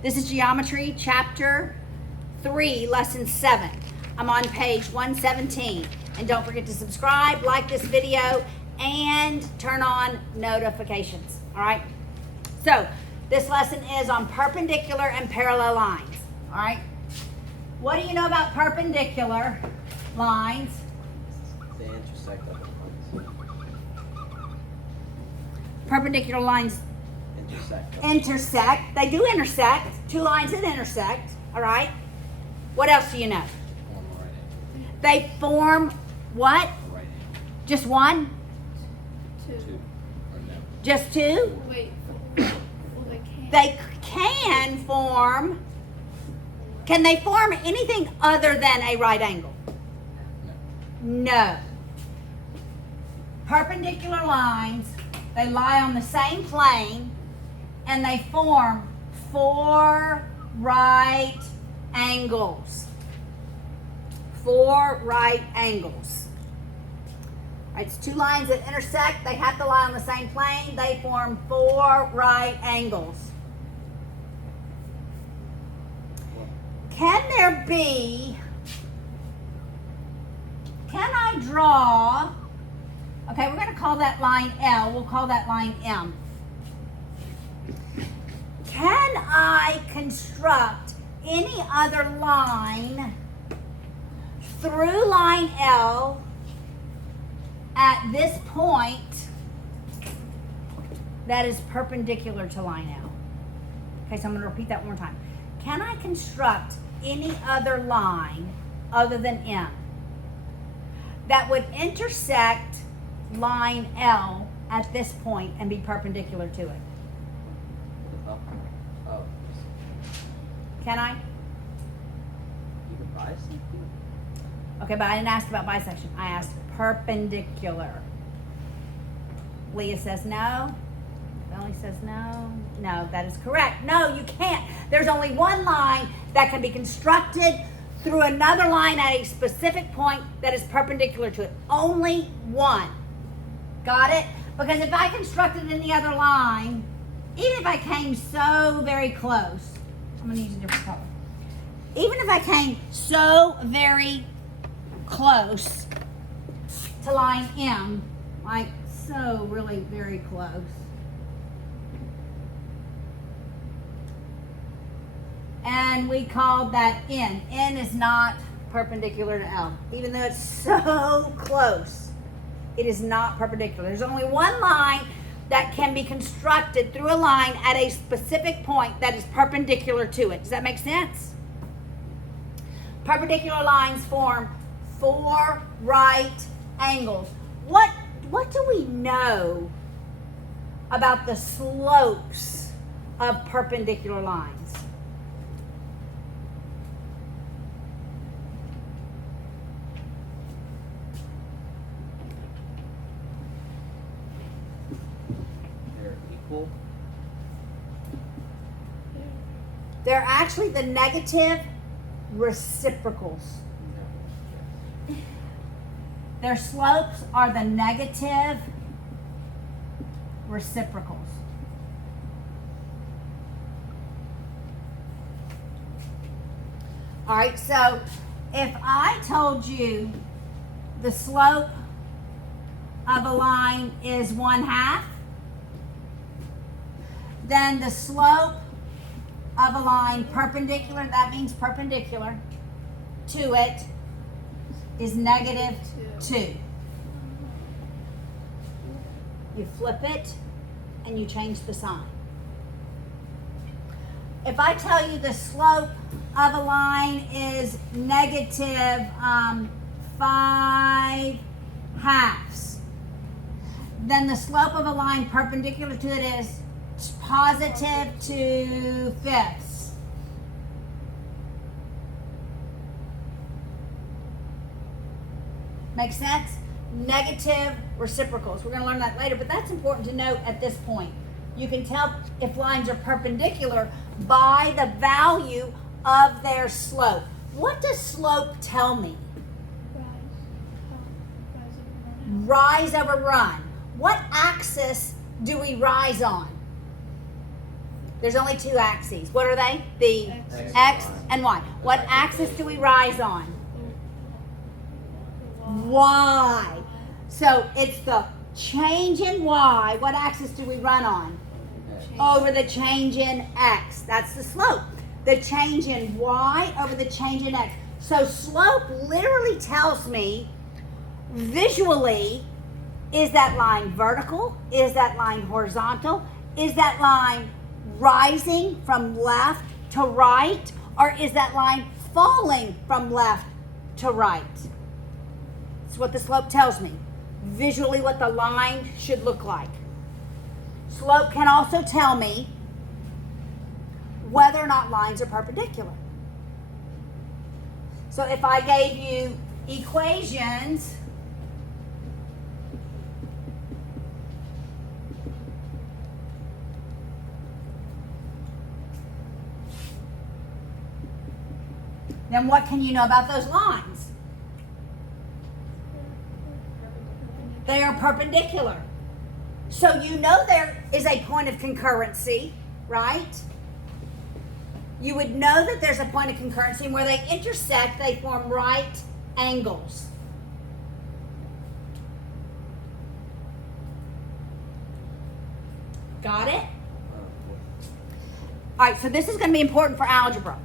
This is Geometry, Chapter 3, Lesson 7. I'm on page 117. And don't forget to subscribe, like this video, and turn on notifications. All right? So, this lesson is on perpendicular and parallel lines. All right? What do you know about perpendicular lines? They intersect other lines. Perpendicular lines intersect. They do intersect. Two lines that intersect. All right? What else do you know? Form a right angle. They form what? A right angle. Just one? Two. Or no. Just two? Wait, well, they can't. They can form. Can they form anything other than a right angle? No. No. Perpendicular lines, they lie on the same plane and they form four right angles. Four right angles. Right, it's two lines that intersect. They have to lie on the same plane. They form four right angles. Can I draw, okay, we're going to call that line L. We'll call that line M. Can I construct any other line through line L at this point that is perpendicular to line L? Okay, so I'm going to repeat that one more time. Can I construct any other line other than M that would intersect line L at this point and be perpendicular to it? Oh. Can I? You can bisect it? Okay, but I didn't ask about bisection. I asked perpendicular. Leah says no. Ellie says no. No, that is correct. No, you can't. There's only one line that can be constructed through another line at a specific point that is perpendicular to it. Only one. Got it? Because if I constructed any other line, even if I came so very close, I'm going to use a different color. Even if I came so very close to line M, like so really very close, and we called that N. N is not perpendicular to L. Even though it's so close, it is not perpendicular. There's only one line that can be constructed through a line at a specific point that is perpendicular to it. Does that make sense? Perpendicular lines form four right angles. What do we know about the slopes of perpendicular lines? They're equal. They're actually the negative reciprocals. No. Their slopes are the negative reciprocals. All right, so if I told you the slope of a line is 1/2, then the slope of a line perpendicular, that means perpendicular to it, is -2. You flip it and you change the sign. If I tell you the slope of a line is -5/2, then the slope of a line perpendicular to it is +2/5. Make sense? Negative reciprocals. We're going to learn that later, but that's important to note at this point. You can tell if lines are perpendicular by the value of their slope. What does slope tell me? Rise over run. What axis do we rise on? There's only two axes. What are they? The X. X and Y. What axis do we rise on? Y. So it's the change in Y. What axis do we run on? Over the change in X. That's the slope. The change in Y over the change in X. So slope literally tells me visually, is that line vertical? Is that line horizontal? Is that line rising from left to right? Or is that line falling from left to right? It's what the slope tells me. Visually what the line should look like. Slope can also tell me whether or not lines are perpendicular. So if I gave you equations then what can you know about those lines? They are perpendicular. So you know there is a point of concurrency, right? You would know that there's a point of concurrency, and where they intersect, they form right angles. Got it? All right, so this is going to be important for algebra.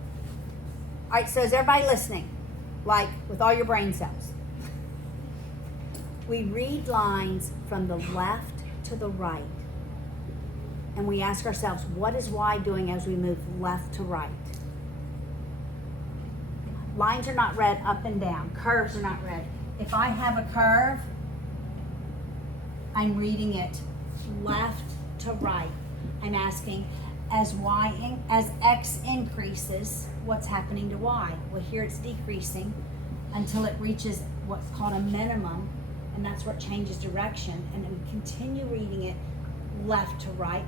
All right, so is everybody listening? Like, with all your brain cells. We read lines from the left to the right. And we ask ourselves, what is Y doing as we move left to right? Lines are not read up and down. Curves are not read. If I have a curve, I'm reading it left to right. I'm asking, as X increases, what's happening to Y? Well, here it's decreasing until it reaches what's called a minimum, and that's where it changes direction. And then we continue reading it left to right.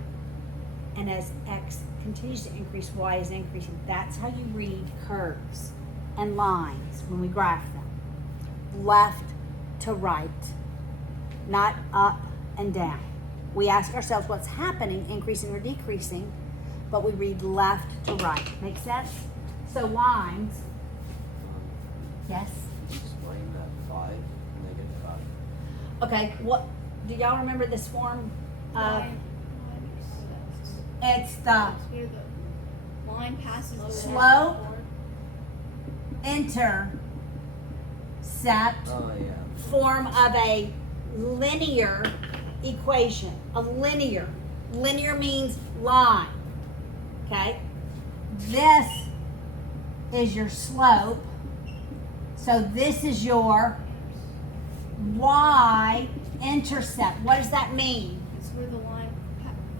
And as X continues to increase, Y is increasing. That's how you read curves and lines when we graph them. Left to right, not up and down. We ask ourselves what's happening, increasing or decreasing, but we read left to right. Make sense? So lines, yes? Explain that 5, -5. Okay, what, do y'all remember this form? It's the Where the line passes the Slope. board. intercept Oh, yeah. form of a linear equation. A linear. Linear means line. Okay? This is your slope. So this is your y intercept. What does that mean? It's where the line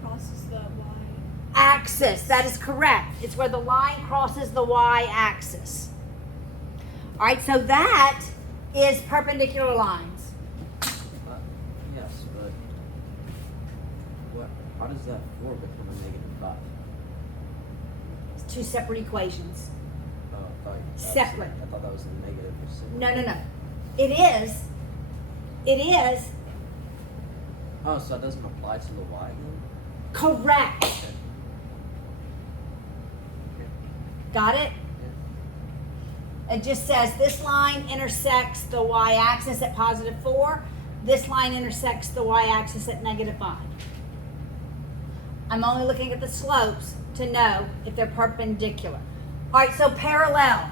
crosses the Y. Axis. That is correct. It's where the line crosses the y-axis. All right, so that is perpendicular lines. Yes, but how does that 4 become a -5? It's two separate equations. Oh, I thought Separate. I thought that was a negative or something. No. It is. It is Oh, so that doesn't apply to the y then? correct. Okay. Got it? It just says this line intersects the y-axis at +4. This line intersects the y-axis at -5. I'm only looking at the slopes to know if they're perpendicular. All right, so parallel.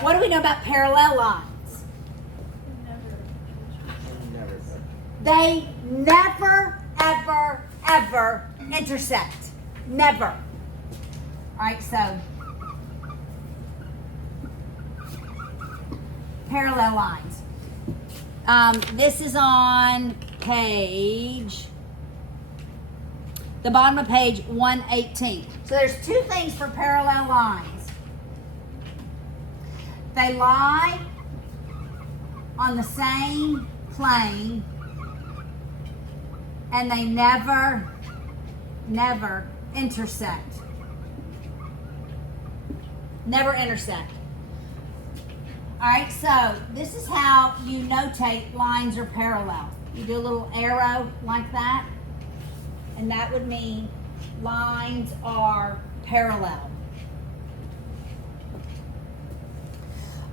What do we know about parallel lines? Never. They never, ever, ever intersect. Never. All right, so parallel lines. This is on the bottom of page 118. So there's two things for parallel lines. They lie on the same plane and they never intersect. Never intersect. All right, so this is how you notate lines are parallel. You do a little arrow like that. and that would mean lines are parallel.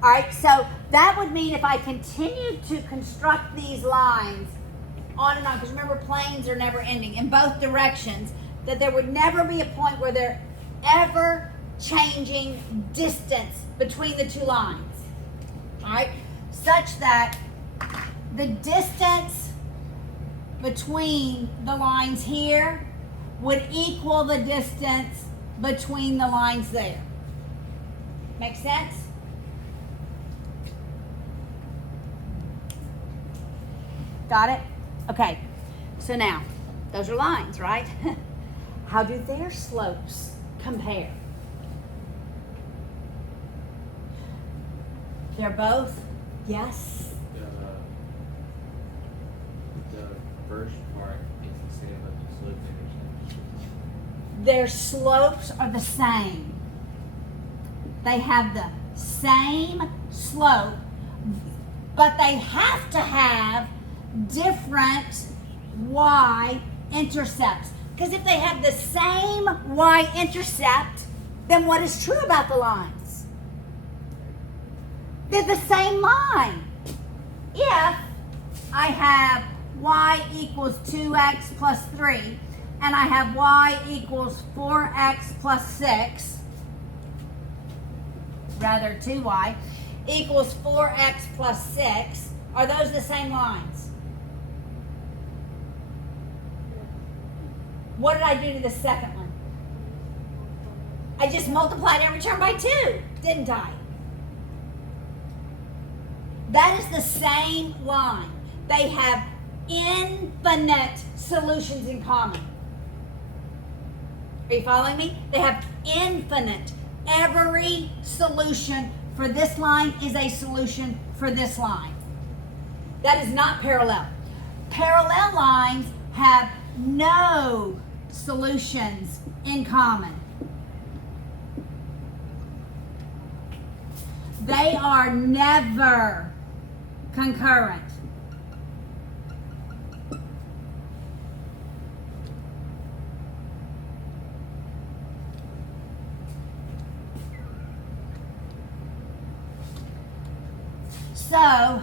All right, so that would mean if I continued to construct these lines on and on, because remember, planes are never ending in both directions, that there would never be a point where they're ever changing distance between the two lines. All right, such that the distance between the lines here would equal the distance between the lines there. Make sense? Got it? Okay, so now, those are lines, right? How do their slopes compare? They're both, yes? The first part is the same as the slope intersection. Their slopes are the same. They have the same slope, but they have to have different y-intercepts. Because if they have the same y-intercept, then what is true about the lines? They're the same line. If I have y equals 2x plus 3, and I have y equals 4x plus 6, rather 2y, equals 4x plus 6, are those the same lines? What did I do to the second one? I just multiplied every term by 2, didn't I? That is the same line. They have infinite solutions in common. Are you following me? They have infinite. Every solution for this line is a solution for this line. That is not parallel. Parallel lines have no solutions in common. They are never concurrent. So,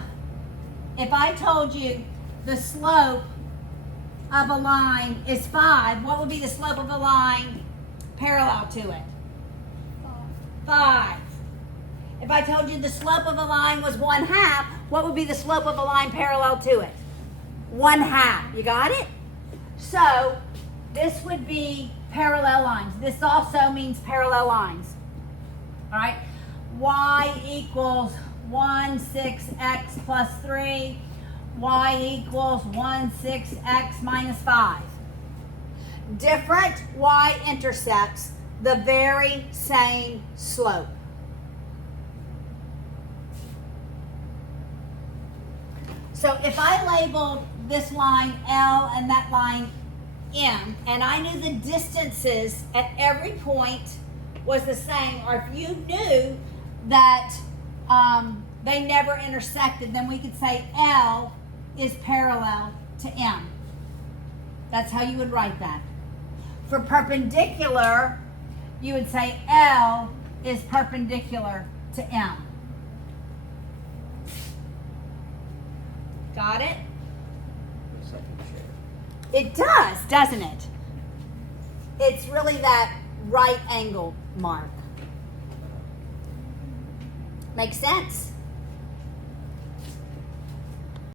if I told you the slope of a line is 5, what would be the slope of a line parallel to it? 5. If I told you the slope of a line was 1/2, what would be the slope of a line parallel to it? 1/2. You got it? So, this would be parallel lines. This also means parallel lines. All right? Y equals 1/6x plus 3. Y equals 1/6x minus 5. Different y-intercepts, the very same slope. So if I labeled this line L and that line M, and I knew the distances at every point was the same, or if you knew that they never intersected, then we could say L is parallel to M. That's how you would write that. For perpendicular, you would say L is perpendicular to M. Got it? Looks like a chair. It does, doesn't it? It's really that right angle mark. Makes sense?